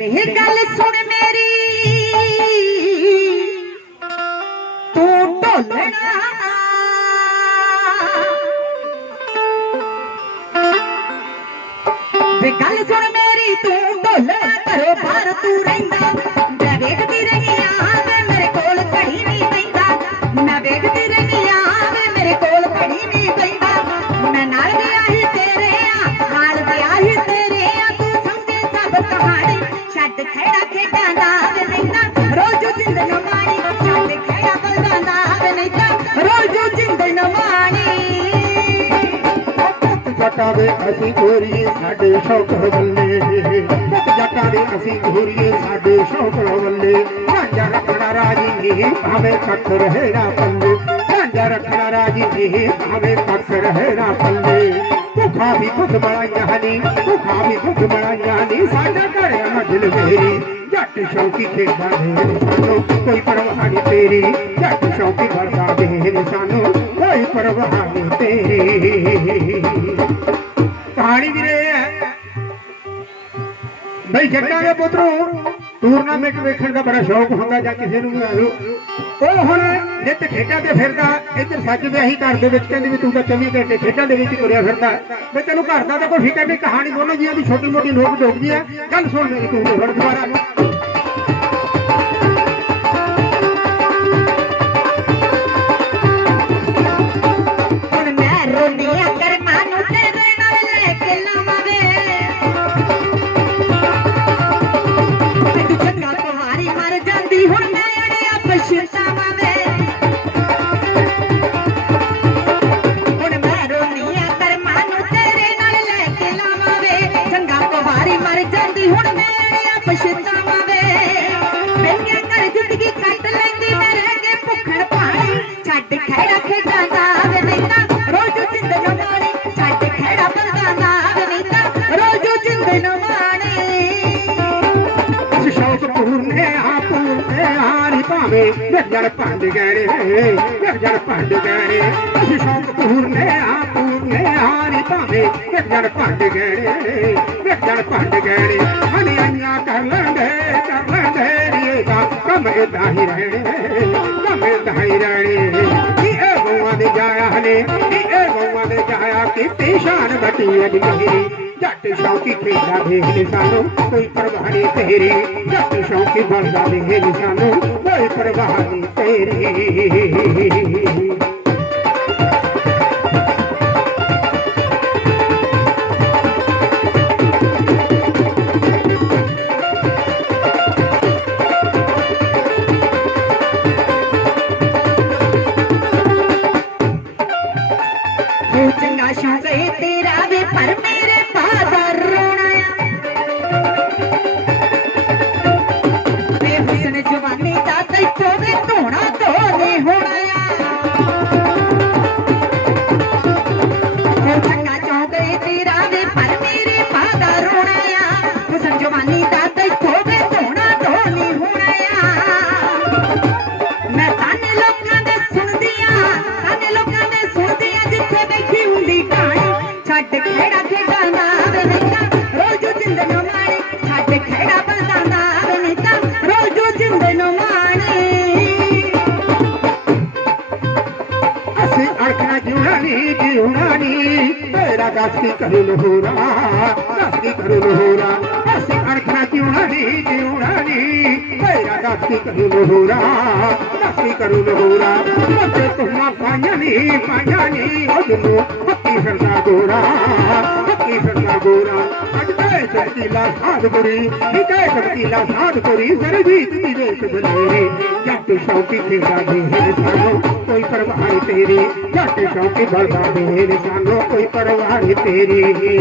ਇਹ ਗੱਲ ਸੁਣ ਮੇਰੀ ਤੂੰ ਢੋਲਣਾ ਵੇ ਗੱਲ ਸੁਣ ਮੇਰੀ ਤੂੰ ਢੋਲਣਾ ਘਰੋਂ ਦੇ ਅਸੀਂ ਗੋਰੀਏ ਸਾਡੇ ਸ਼ੌਕ ਵੱਲੇ ਜੱਟਾਂ ਦੇ ਅਸੀਂ ਗੋਰੀਏ ਸਾਡੇ ਸ਼ੌਕ ਵੱਲੇ ਰਾਂਝਾ ਰੱਖਣਾ ਰਾਜੀ ਨਹੀਂ ਭਾਵੇਂ ਕੱਟ ਰਹੇ ਨਾ ਪੱਲੇ ਰਾਂਝਾ ਰੱਖਣਾ ਰਾਜੀ ਨਹੀਂ ਭਾਵੇਂ ਕੱਟ ਰਹੇ ਨਾ ਪੱਲੇ ਭੁੱਖਾ ਵੀ ਦੁੱਧ ਬਣਾਈਆਂ ਨਹੀਂ ਭੁੱਖਾ ਵੀ ਦੁੱਧ ਬਣਾਈਆਂ ਨਹੀਂ ਸਾਡਾ ਘਰ ਮਜਲ ਮੇਰੀ ਜੱਟ ਸ਼ੌਕੀ ਖੇਡਾਂ ਦੇ ਨੇ ਸਾਨੂੰ ਕੋਈ ਪਰਵਾਹ ਨਹੀਂ ਤੇਰੀ ਜੱਟ ਸ਼ੌਕੀ ਵਰਦਾ ਦੇ ਨੇ ਸਾਨੂੰ ਕੋਈ ਪਰਵਾਹ ਨਹੀਂ ਤੇਰੀ ਕਹਾਣੀ ਵੀਰੇ ਇਹ ਹੈ। ਬਈ ਜੱਟਾਂ ਦੇ ਪੁੱਤਰੋ। ਟੂਰਨਾਮੈਂਟ ਵੇਖਣ ਦਾ ਬੜਾ ਸ਼ੌਕ ਹੁੰਦਾ ਜਾਂ ਕਿਸੇ ਨੂੰ ਉਹ ਹੁਣ ਨਿੱਤ ਖੇਡਾਂ ਤੇ ਫਿਰਦਾ, ਇੱਧਰ ਸੱਜ ਵਿਆਹੀ ਘਰ ਦੇ ਵਿੱਚ ਕਹਿੰਦੇ ਵੀ ਤੂੰ ਤਾਂ 24 ਘੰਟੇ ਖੇਡਾਂ ਦੇ ਵਿੱਚ ਤੁਰਿਆ ਫਿਰਦਾ। ਵੀ ਤੈਨੂੰ ਘਰ ਦਾ ਤਾਂ ਕੋਈ ਫਿਕਰ ਨਹੀਂ, ਕਹਾਣੀ ਦੋਨੋਂ ਜੀਆਂ ਦੀ ਛੋਟੀ ਮੋਟੀ ਨੋਕ ਢੋਕਦੀ ਹੈ ਗੱਲ ਸੁਣ ਮੇਰੀ ਤੂੰ ਹੁਣ ਦੁਬਾਰਾ। ਪੂਰਨੇ ਆ ਪੂਰਨੇ ਆ ਨੀ ਭਾਵੇਂ ਵਿਰਜਣ ਭੰਡ ਗਏ ਵਿਰਜਣ ਭੰਡ ਗਏ ਇਸ ਸ਼ੌਕ ਪੂਰਨੇ ਆ ਪੂਰਨੇ ਆ ਨੀ ਭਾਵੇਂ ਵਿਰਜਣ ਭੰਡ ਗਏ ਵਿਰਜਣ ਭੰਡ ਗਏ ਹਨੀ ਅੰਨਾ ਕਰ ਲੈਂਦੇ ਕਰ ਲੈਂਦੇ ਨੀ ਇਹ ਤਾਂ ਕੰਮ ਏਦਾਂ ਹੀ ਰਹਿਣੇ ਕੰਮ ਏਦਾਂ ਹੀ ਰਹਿਣੇ ਨੀ ਇਹ ਗਊਆਂ ਦੇ ਜਾਇਆ ਹਲੇ ਨੀ ਇਹ ਗਊਆਂ ਦੇ ਜਾਇਆ ਕੀਤੀ ਸ਼ਾਨ ਬਟੀ ਅਜ जट शौकी खेला देख निशानो कोई परवाने तेरे। जट शौकी बलवा देख निशानो कोई परवाने तेरी। तेरा भी पर मेरे பரமேராதே பரமேரே गासी अखा जुड़ानी की तेरा गासी करुल होरा गासी करुल होरा गासी अखा जुड़ानी की तेरा गासी करुल होरा गासी करुल होरा मुझे तुम्हारा पानी पानी ओ जुनू शक्तीला साध करी मी काय शक्तीला साध करी जर भी तुम्ही देश बनवली जाते शौकी फिरता हे सांगो कोई परवाह तेरी। जाट शौकी बलदा हे सांगो कोई परवाह तेरी।